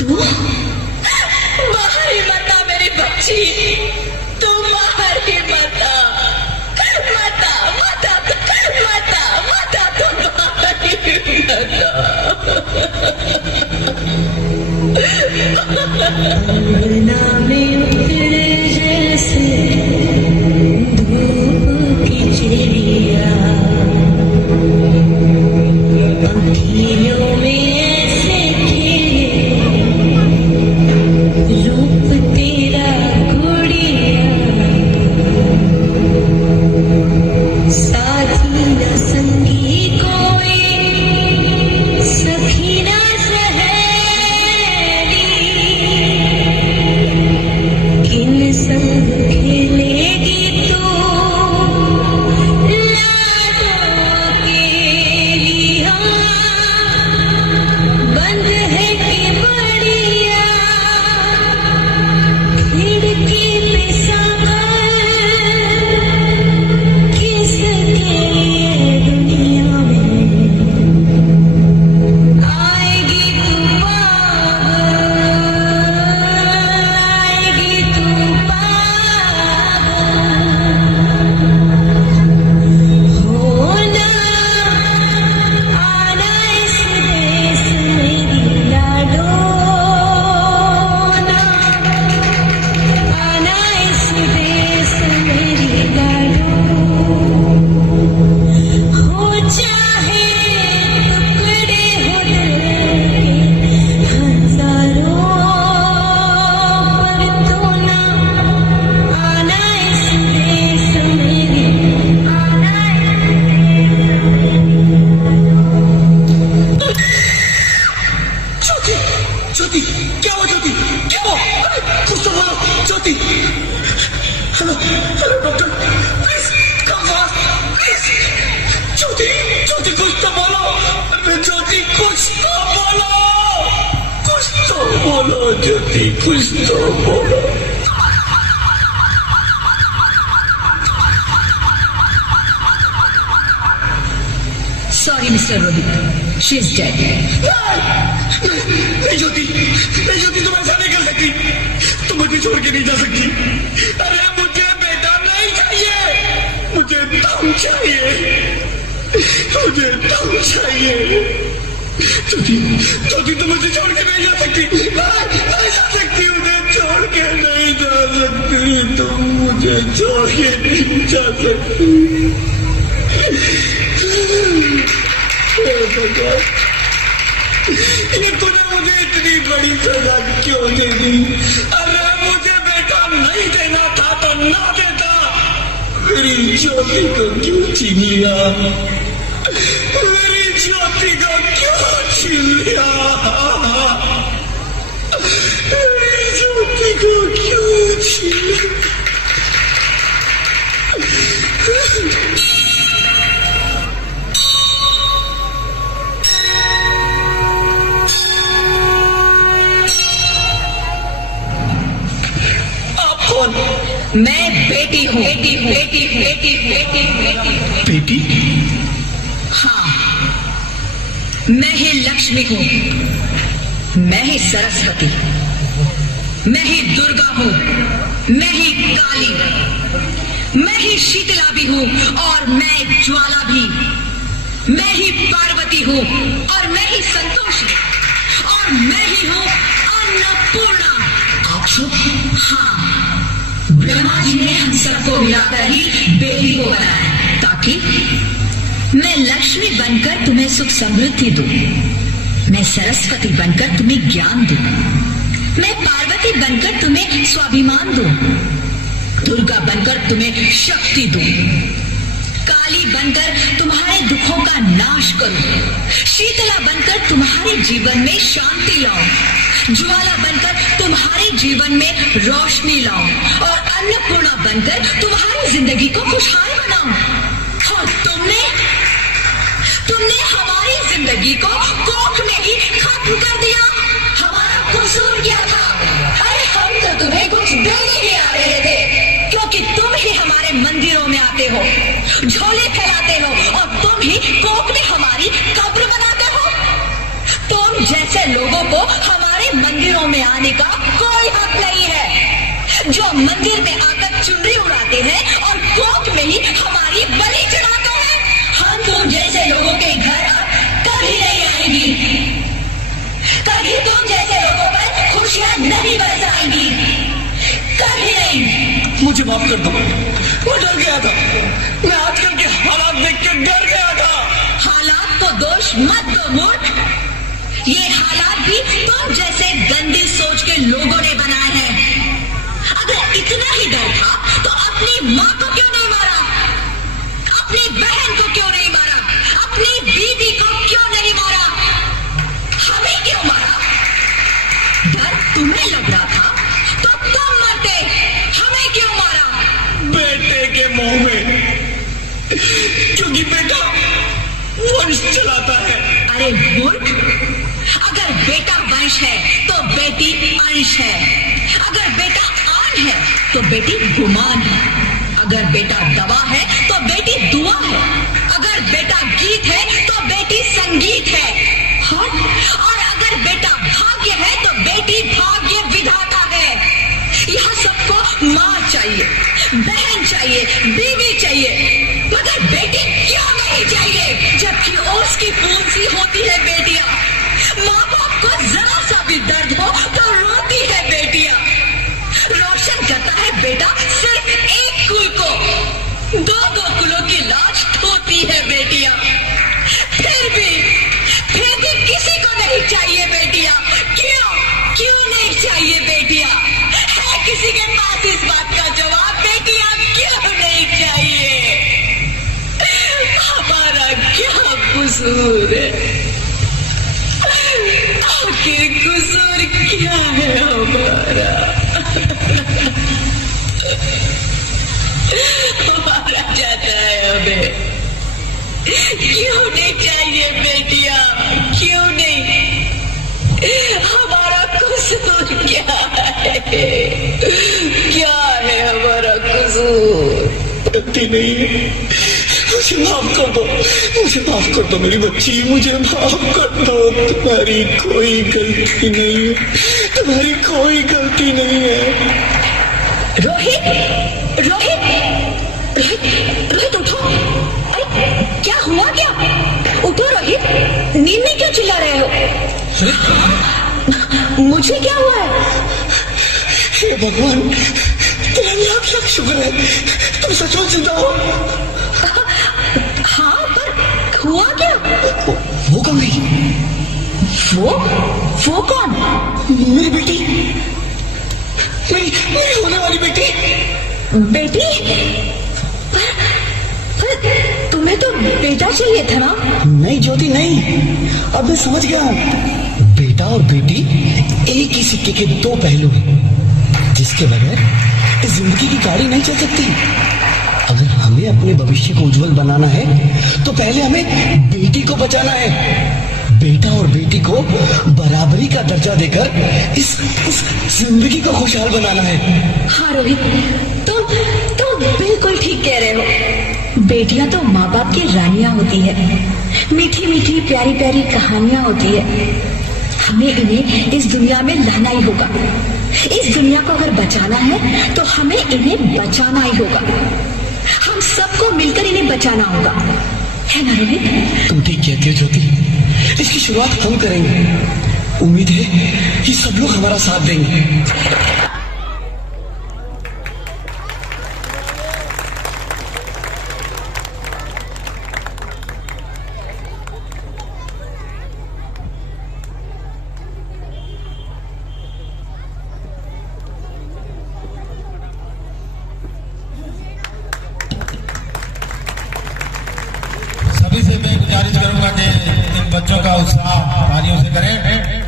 तू बाहर ही मत आ मेरी बच्ची, तू बाहर ही मत आ, मत आ, मत आ, मत आ, मत आ, तू बाहर ही मत आ। में उतरे जैसे धूप की चिड़िया, पंखियों में ऐसे खिले रूप तेरा गुड़िया, साथी न संगी कोई, सखी न सहेली, किन संग खेलेगी तू लाडों के लिया, बंद है कि बढ़िया खिड़की पे सागर, किसके लिए दुनिया में आएगी तू पागल, आएगी तू पागल, होना आना इस देश मेरी लाडो, आना इस देश मेरी लाडो, हो चाहे टुकड़े हो दिल के हजारों, पर तू ना आना इस देश मेरी, आना ज्योति, ज्योति, क्या हुआ ज्योति, क्या हुआ? अरे कुछ तो बोलो Jyoti. Hello hello doctor, please come fast please. Jyoti, Jyoti कुछ तो बोलो, अरे ज्योति कुछ तो बोलो, कुछ तो बोलो ज्योति, कुछ तो बोलो। Sorry, Mr. Rohit. She is dead. नहीं ज्योति, नहीं ज्योति, तुम ऐसा नहीं कर सकती, तुम मुझे छोड़ के नहीं जा सकती। अरे मुझे बेटा नहीं चाहिए, मुझे दम चाहिए, मुझे दम चाहिए। ज्योति, ज्योति तुम मुझे छोड़ के नहीं जा सकती, नहीं जा सकती, मुझे छोड़ के नहीं जा सकती, तुम मुझे छोड़ के नहीं जा सकती। ये तूने मुझे इतनी बड़ी सजा क्यों दे दी? अरे मुझे बेटा नहीं देना था तो ना देता, मेरी ज्योति को क्यों छीन लिया, मेरी ज्योति को क्यों छीन लिया, मेरी ज्योति को क्यों छीन लिया? मैं बेटी हूँ, बेटी हूँ, बेटी हूँ, बेटी हूँ, बेटी हूँ, बेटी हूँ। बेटी? हाँ, मैं ही लक्ष्मी हूँ, मैं ही सरस्वती, मैं ही दुर्गा हूँ, मैं ही काली, मैं ही शीतला भी हूँ और मैं ज्वाला भी, मैं ही पार्वती हूँ और मैं ही संतोषी और मैं ही हूँ अन्नपूर्णा। हाँ, ब्रह्मा जी ने हम सबको मिलाकर ही बेटी को बनाया ताकि मैं लक्ष्मी बनकर तुम्हें सुख समृद्धि दूं, मैं सरस्वती बनकर तुम्हें ज्ञान दूं, मैं पार्वती बनकर तुम्हें स्वाभिमान दूं, दुर्गा बनकर तुम्हें शक्ति दूं, काली बनकर तुम्हारे दुखों का नाश करूं, शीतला बनकर तुम्हारे जीवन में शांति लाऊं, ज्वाला बनकर तुम्हारे जीवन में रोशनी लाऊं और अन्नपूर्णा बनकर तुम्हारी जिंदगी को खुशहाल बनाऊं। और तुमने हमारी जिंदगी को कोख में ही खत्म कर दिया। हमारा कसूर क्या था? अरे हम तो तुम्हें कुछ देने ही आ रहे थे, क्योंकि तुम ही हमारे मंदिरों में आते हो, झोले फैलाते हो और तुम ही कोख में हमारी कब्र बनाते हो। तुम जैसे लोगों को हमारे मंदिरों में आने का कोई हक नहीं है। जो मंदिर में आकर चुनरी उड़ाते हैं और कोर्ट में ही हमारी बलि चढ़ाते हैं, हम तुम जैसे लोगों के घर कभी नहीं आएंगी। कभी तुम जैसे लोगों पर खुशियां नहीं बरसाएंगी, कभी नहीं। मुझे माफ कर दो, मैं डर गया था। मैं आजकल के हालात देख के डर गया था। हालात को दोष मत दो मूर्ख। ये हालात भी तुम जैसे गंदी सोच के लोगों ने बनाए हैं। अगर इतना ही डर था तो अपनी माँ को क्यों नहीं मारा? अपनी बहन को क्यों नहीं मारा? अपनी बीवी को क्यों नहीं मारा? हमें क्यों मारा? डर तुम्हें लग रहा था तो तुम मरते, हमें क्यों मारा? बेटे के मुंह में, क्योंकि बेटा वंश चलाता है। अरे मूर्ख, अगर बेटा वंश है तो बेटी अंश है। अगर बेटा आन है तो बेटी गुमान है। अगर बेटा दवा है तो बेटी दुआ है। अगर बेटा गीत है तो बेटी संगीत है। हाँ? और अगर बेटा भाग्य है तो बेटी भाग्य विधाता है। यहाँ सबको माँ चाहिए, बहन चाहिए, बीवी चाहिए, मगर बेटी क्यों नहीं चाहिए? जबकि उसकी खून सी होती है बेटियां। माँ बाप को जरा सा भी दर्द हो तो रोती है बेटियां। रोशन करता है बेटा सिर्फ एक कुल को, दो कुलों की लाज धोती है बेटियां। फिर भी किसी को नहीं चाहिए बेटियां। क्यों नहीं चाहिए बेटियां? है किसी के पास इस बात का जवाब? बेटियां क्यों नहीं चाहिए? हमारा क्या कसूर है? आखिर कसूर क्या है हमारा? हमारा जाता है हमें। क्यों नहीं चाहिए बेटियां? क्यों नहीं? हमारा कसूर क्या है? क्या है हमारा कसूर? गलती नहीं है, मुझे माफ कर दो, मुझे माफ कर दो मेरी बच्ची, मुझे माफ कर दो। तुम्हारी कोई गलती नहीं है, तुम्हारी कोई गलती नहीं है। रोहित, रोहित, रोहित, रोहित उठो। अरे क्या हुआ? क्या? उठो रोहित, नींद में क्यों चिल्ला रहे हो? मुझे क्या हुआ है? हे भगवान, तेरा लाख शुक्र है, तुम सचमुच जिंदा हो। हाँ, पर हुआ क्या? वो कौन गई? वो कौन? मेरी बेटी, मेरी होने वाली बेटी। बेटी? पर तुम्हें तो बेटा चाहिए था ना? नहीं ज्योति, नहीं। अब मैं समझ गया हूँ। बेटा और बेटी एक ही सिक्के के दो पहलू हैं, जिसके बगैर इस जिंदगी की गाड़ी नहीं चल सकती। अगर हमें अपने भविष्य को उज्जवल बनाना है तो पहले हमें बेटी को बचाना है। बेटा और बेटी को बराबरी का दर्जा देकर इस जिंदगी को खुशहाल बनाना है। हाँ रोहित, तुम बिल्कुल ठीक कह रहे हो। बेटियां तो माँ बाप की रानियां होती है। मीठी मीठी प्यारी प्यारी कहानियां होती है। हमें इन्हें इस दुनिया में लाना ही होगा। इस दुनिया को अगर बचाना है तो हमें इन्हें बचाना ही होगा। हम सबको मिलकर इन्हें बचाना होगा, है ना रोहित? तुम ठीक कहती हो ज्योति, इसकी शुरुआत हम करेंगे। उम्मीद है कि सब लोग हमारा साथ देंगे। सभी से मैं गुजारिश करूंगा कि इन बच्चों का उत्साह तालियों से करें।